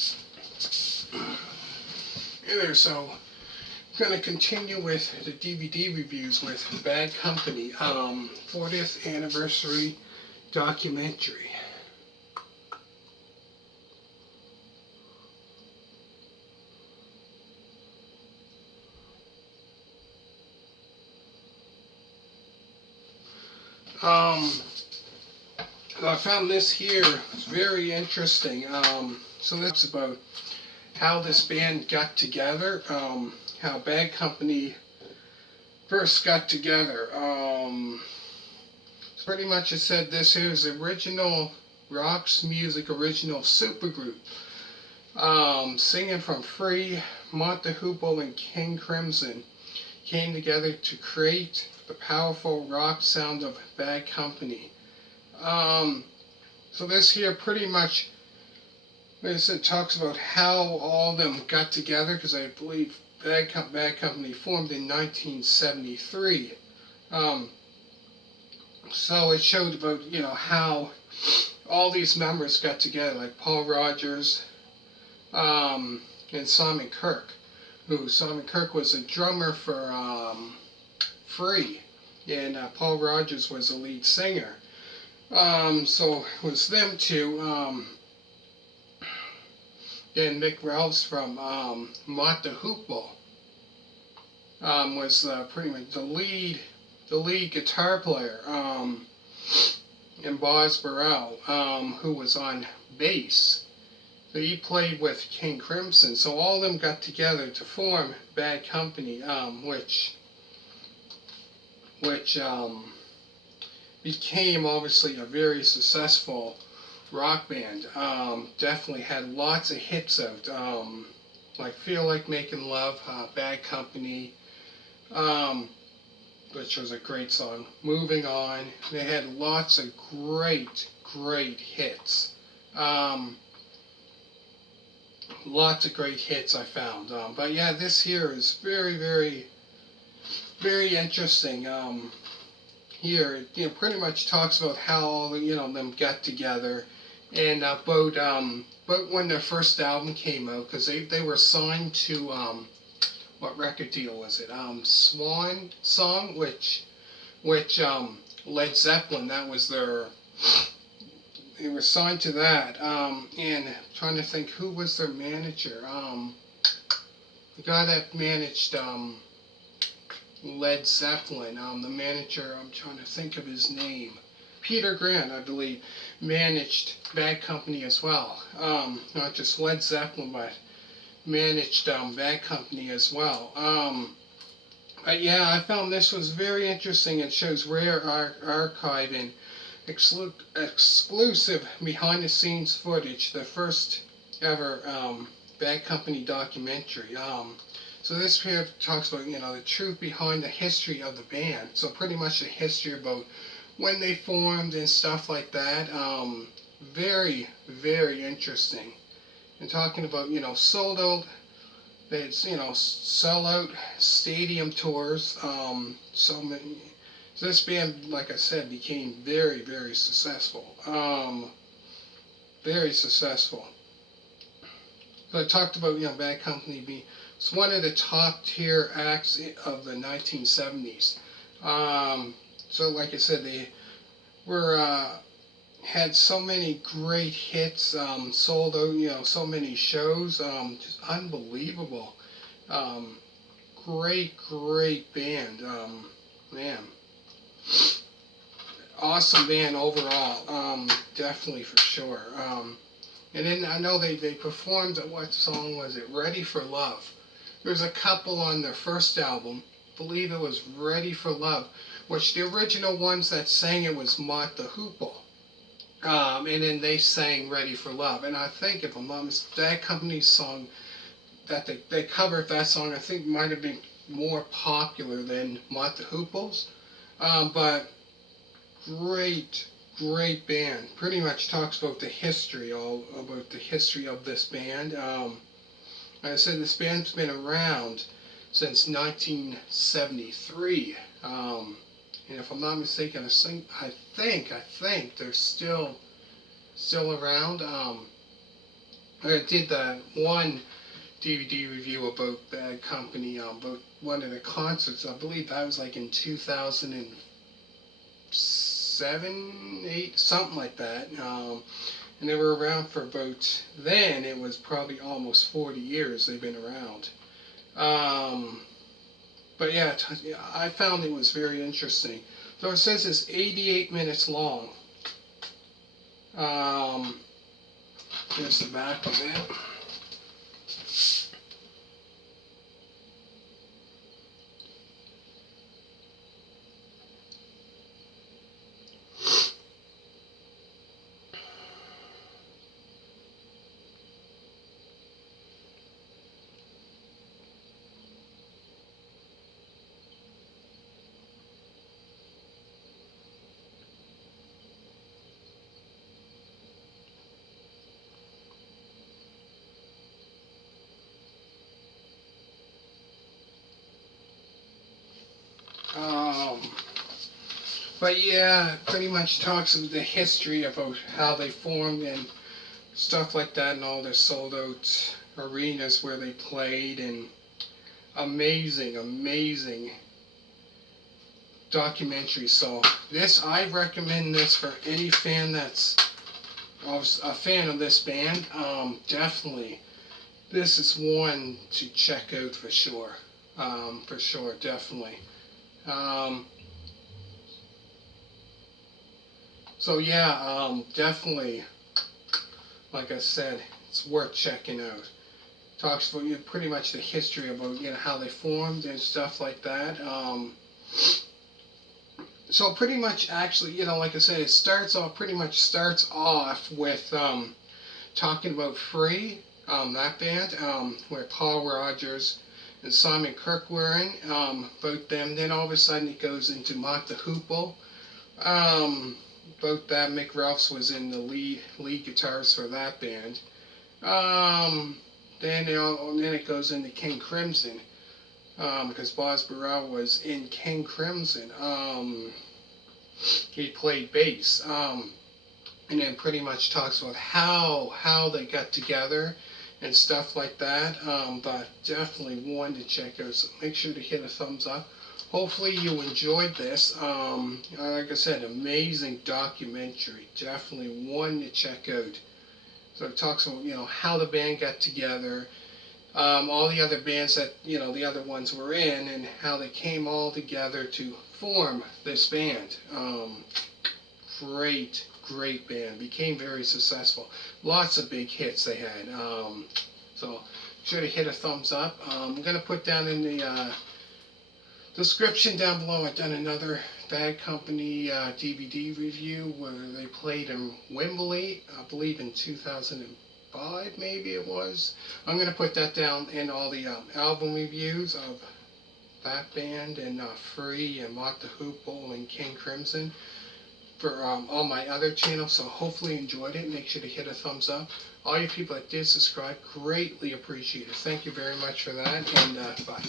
Hey there, so I'm going to continue with the DVD reviews with Bad Company, 40th anniversary documentary. Um, I found this here very interesting. So that's about how this band got together, how Bad Company first got together. Pretty much it said this here is the original Rock's Music original supergroup. Singing from Free, Mott the Hoople, and King Crimson came together to create the powerful rock sound of Bad Company. So this here pretty much, like I said, talks about how all of them got together, because I believe Bad Company formed in 1973. So it showed about, how all these members got together, like Paul Rodgers, and Simon Kirke, who Simon Kirke was a drummer for Free, and Paul Rodgers was the lead singer. So it was them two. And Mick Ralphs from Mott the Hoople was pretty much the lead guitar player. And Boz Burrell, who was on bass. So he played with King Crimson. So all of them got together to form Bad Company, which became obviously a very successful rock band. Definitely had lots of hits out, like Feel Like Making Love, Bad Company, which was a great song. Moving On. They had lots of great hits. Lots of great hits I found. But yeah, this here is very interesting. Here, pretty much talks about how all them got together, and about when their first album came out, because they were signed to what record deal was it? Swan Song, which Led Zeppelin, that was they were signed to that. And I'm trying to think who was their manager. The guy that managed Led Zeppelin, the manager, I'm trying to think of his name. Peter Grant, I believe, managed Bad Company as well. Not just Led Zeppelin, but managed Bad Company as well. But yeah, I found this was very interesting. It shows rare archive and exclusive behind-the-scenes footage, the first ever Bad Company documentary. So this here talks about, the truth behind the history of the band. So pretty much the history about when they formed and stuff like that. Very interesting. And talking about, sold out, they sell out stadium tours. So this band, like I said, became very successful. Very successful. So I talked about, Bad Company being it's one of the top tier acts of the 1970s. So like I said, they were had so many great hits, sold out, so many shows, just unbelievable. Great band, man. Awesome band overall, definitely for sure. And then I know they performed, what song was it? Ready for Love. There's a couple on their first album, I believe it was Ready for Love, which the original ones that sang it was Mott the Hoople. And then they sang Ready for Love. And I think, if I'm not mistaken, that company's song, that they covered that song, I think might have been more popular than Mott the Hoople's. But great band. Pretty much talks about the history, all about the history of this band. Like I said, this band's been around since 1973. And if I'm not mistaken, I think they're still around. I did the one DVD review about Bad Company, about one of the concerts. I believe that was like in 2007, 8, something like that. And they were around for about, then it was probably almost 40 years they've been around. Um, but yeah, I found it was very interesting. So it says it's 88 minutes long. Um, Here's the back of it. Um, but yeah, pretty much talks of the history about how they formed and stuff like that, and all their sold out arenas where they played, and amazing, amazing documentary. So this, I recommend this for any fan that's a fan of this band. Definitely, this is one to check out for sure. For sure, definitely. Um, so yeah, definitely, like I said, it's worth checking out. Talks about, pretty much the history about, how they formed and stuff like that. So pretty much, actually, like I said, it pretty much starts off with talking about Free, that band, where Paul Rogers and Simon Kirkwearing, both them. Then all of a sudden it goes into Mock the Hoople. Both that, Mick Ralphs was in the lead guitarist for that band. Then it goes into King Crimson, because Boz Burrell was in King Crimson. He played bass. And then pretty much talks about how they got together and stuff like that. But definitely one to check out. So make sure to hit a thumbs up. Hopefully you enjoyed this. Like I said, amazing documentary. Definitely one to check out. So it talks about, how the band got together, all the other bands that, the other ones were in, and how they came all together to form this band. Great, great band. Became very successful. Lots of big hits they had. So sure to hit a thumbs up. I'm going to put down in the description down below, I've done another Bad Company DVD review where they played in Wembley, I believe in 2005, maybe it was. I'm going to put that down in all the album reviews of that band, and Free and Mock the Hoople and King Crimson for all my other channels. So hopefully you enjoyed it. Make sure to hit a thumbs up. All you people that did subscribe, greatly appreciate it. Thank you very much for that, and bye.